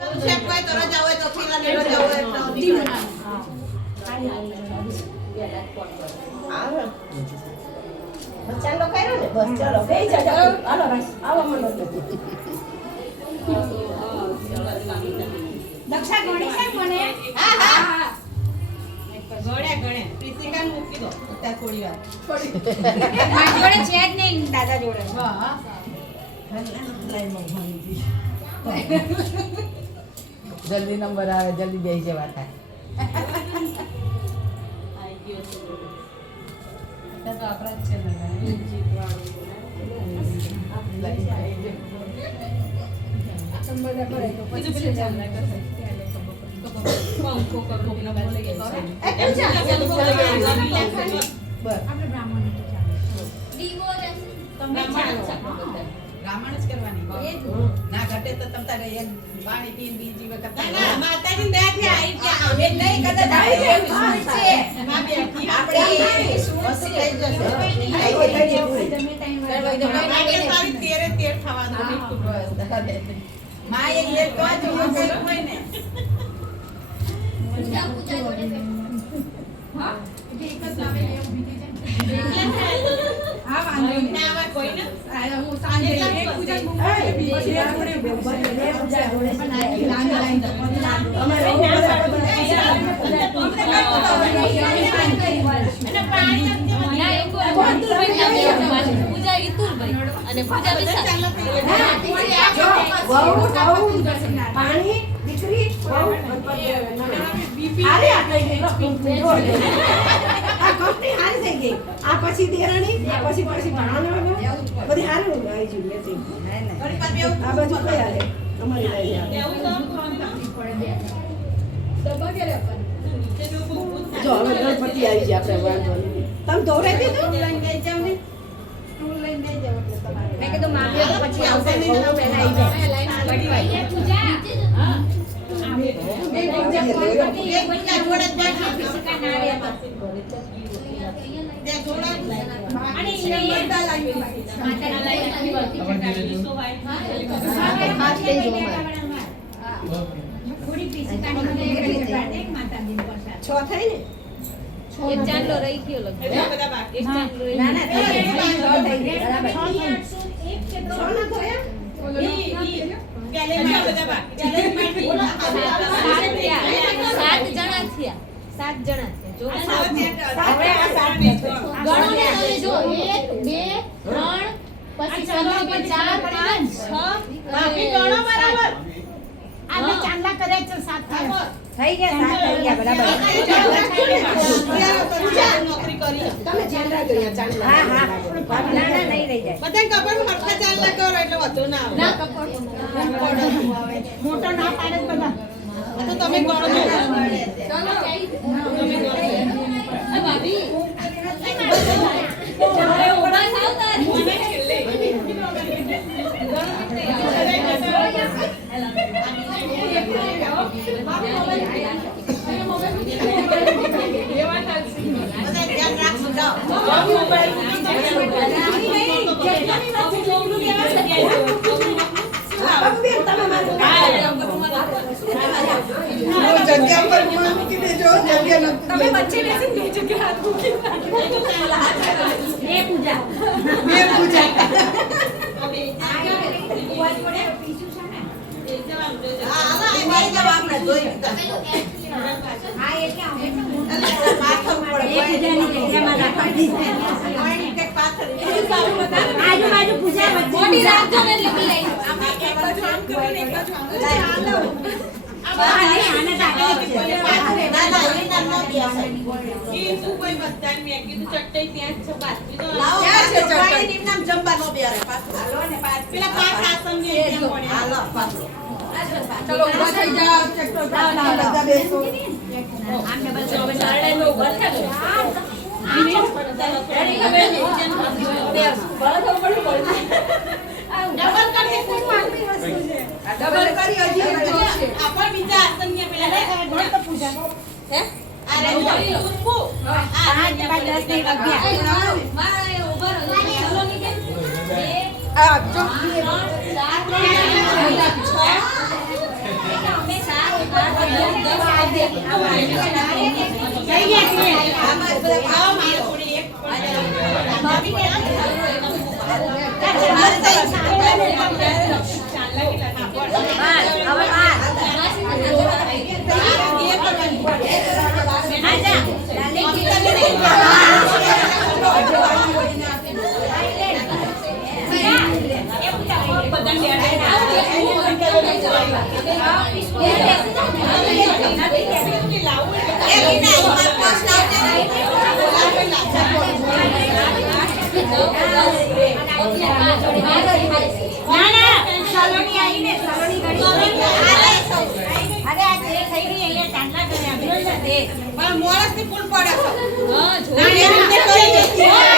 Chef काय तर जाव तो फिला नेलो जाव बस चालो करो ने बस चलो बेही जा हालो बस आવો મને દક્ષા ગણે છે કોને હા હા ગણે પ્રીતિકા મૂકી દો અત્યારે થોડી વાર મારી જોડે છે જ નહીં દાદા જોડે હા જલ્દી નંબર આવે જલ્દી બેસી જવા થાય તો આપણા જ છે બ્રાહ્મણ જ કરવાની ના ઘટે તો તમ તારે એક પાણી પીને બીજી વખત ના માતાજી દયાથી આવી ગયા અમે નહીં કદાચ આવી જાય આપણે બસ થઈ જશે સારી તેરે તેર થવા દો માએ એ તો જ હોય ને હા એટલે એક જ નામે ઉભી થઈ જાય હા વાંધો નહીં આવા કોઈ ને હું સાંજે એક પૂજા પછી આપણે પૂજા જોડે બનાવી લાંબી લાઈન અમારે પૂજા ઈતુલભાઈ અને પૂજા વિશાલ પાણી દીકરી હારે આપણે આ કંપની હારી થઈ ગઈ આ પછી દેરાણી આ પછી ભાણો બધી હારું આવી જોઈએ છે આ બાજુ કઈ હાલે અમારી લઈ આવે જો હવે ગણપતિ આવી જાય આપણે વાંધો નહીં તમે દોરાઈ દીધું લઈને ગઈ જાવ ને ટૂલ લઈને ગઈ જાવ એટલે તમારે મેં કીધું માગ્યો તો પછી આવશે બહુ પહેલા આવી જાય પૂજા હા બે પૂજા જોડે જ ફિઝિકલ ના આવે બે જોડા અને એને બધા લાવી માતાના લાવી હાથ લઈ જો થોડી ફિઝિકલ એક માતાજી પ્રસાદ 6 થઈ ને એક ચાંદલો રહી ગયો લગભગ બધા બાકી એક ચાંદલો ના ના 6 થઈ ગયા બરાબર 6 ના થયા પેલે માં બધા બાકી સાત જણા થયા 7 જણા જો હવે આ સાત ને ગણો ને તમે જો 1 2 3 પછી ચાલો 4 5 6 બાકી ગણો બરાબર આપણે ચાંદલા કરે છે 7 થઈ ગયા 7 થઈ ગયા બરાબર નોકરી કરી તમે ધ્યાન રાખજો યાર ચાંદલા હા હા ના ના નહીં રહી જાય બધા કપડ હરખા ચાલલા કરો એટલે વધુ ના આવે ના કપડ મોટો ના પાડે બધા આ તો તમે ગણો ચલો તમે ગણો ભાભી હવે ઉભા થાવ તારી મને છેલ્લે બધા ધ્યાન રાખજો જાઓ જગ્યા પર મૂકી દેજો જગ્યા તમે વચ્ચે બેસીને બે જગ્યા હાથ મૂકી એ પૂજા બે પૂજા આજુબાજુ પૂજા મોટી રાખજો ને એટલે મિલાઈ ચલો ઉભા થઈ જાઓ બધા બેસો ડબલ કરી હજી આપણ બીજા આસન કે પેલા પૂજા હે અરે ઉભો આ 10 નહીં વાગ્યા મારે ઉભા રહો ચલો નીકળ આ જો 4 5 6 પણ મોણસની ફૂલ પડે છે. હા, ના, એ રીતે કરી દે.